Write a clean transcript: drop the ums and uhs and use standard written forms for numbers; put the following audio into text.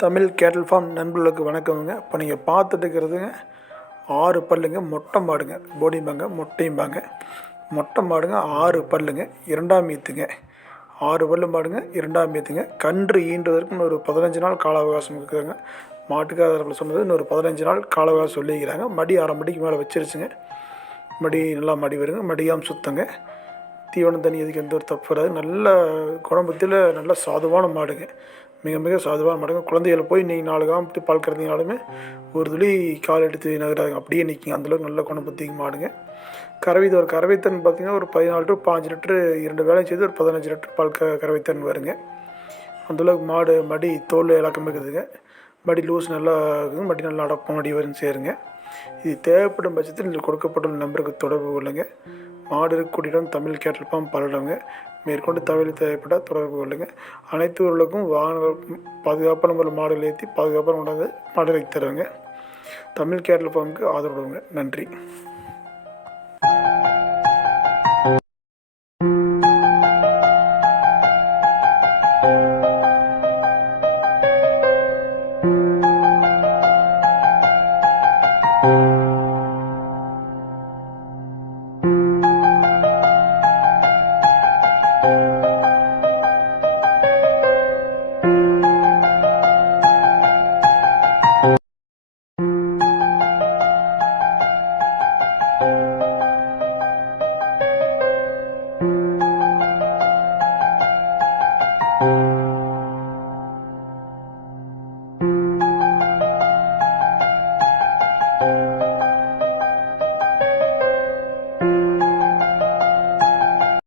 தமிழ் கேட்டில் ஃபார்ம் நண்பர்களுக்கு வணக்கமுங்க. இப்போ நீங்கள் பார்த்துட்டு இருக்கிறதுங்க 6 பல்லுங்க மொட்டை மாடுங்க. போடிம்பாங்க, மொட்டையும்பாங்க. மொட்டை மாடுங்க 6 பல்லுங்க, 2ஆம் ஈத்துங்க. 6 பல்லு மாடுங்க, 2ஆம் ஈத்துங்க. கன்று ஈன்றதற்கு இன்னொரு 15 நாள் கால அவகாசம் இருக்குதுங்க. மாட்டுக்காரர்கள் சொன்னது இன்னொரு 15 நாள் கால அவகாசம் சொல்லிக்கிறாங்க. மடி 1/2 மடிக்கு மேலே வச்சிருச்சுங்க. மடி நல்லா மடி வருங்க, மடியாம் சுத்தங்க. தீவனம் தண்ணி எதுக்கு எந்த ஒரு தப்பு வராது. நல்ல குணம்பத்தில் நல்ல சாதுவான மாடுங்க. மிக மிக சாதுவான மாடுங்க. குழந்தைகளை போய் நீங்கள் 4 காமிட்டு பால் கறந்தீங்கனாலுமே ஒரு துளி கால் எடுத்து நகராதுங்க, அப்படியே நிற்கிங்க. அந்தளவுக்கு நல்ல குணம்பத்திங்க மாடுங்க. ஒரு கறவைத்தன் பார்த்திங்கன்னா ஒரு 14 டு 5 லிட்டரு 2 வேலையும் செய்து ஒரு 15 லிட்டர் பால் கறவைத்தன் வருங்க. அந்தளவுக்கு மாடு மடி தோல் இலக்கம் இருக்குதுங்க. மடி லூஸ் நல்லா இருக்குதுங்க. மடி நல்லா அடப்பம் மடி வரும் சேருங்க. இது தேவைப்படும் பட்சத்தில் நீங்கள் கொடுக்கப்பட்டுள்ள நம்பருக்கு தொடர்பு கொள்ளுங்க. மாடு இருக்கக்கூடிய இடம் தமிழ் கேட்டில் ஃபார்ம் பல்லடங்க. மேற்கொண்டு தகவல் தேவைப்பட்டால் தொடர்பு கொள்ளுங்கள். அனைத்து ஊர்களுக்கும் வாகனங்களுக்கும் பாதுகாப்பான முறையில் மாடுகள் ஏற்றி பாதுகாப்பான கொண்டாந்து மாடுகளை தருவாங்க. தமிழ் கேட்டில் ஃபார்முக்கு ஆதரவுங்க. நன்றி.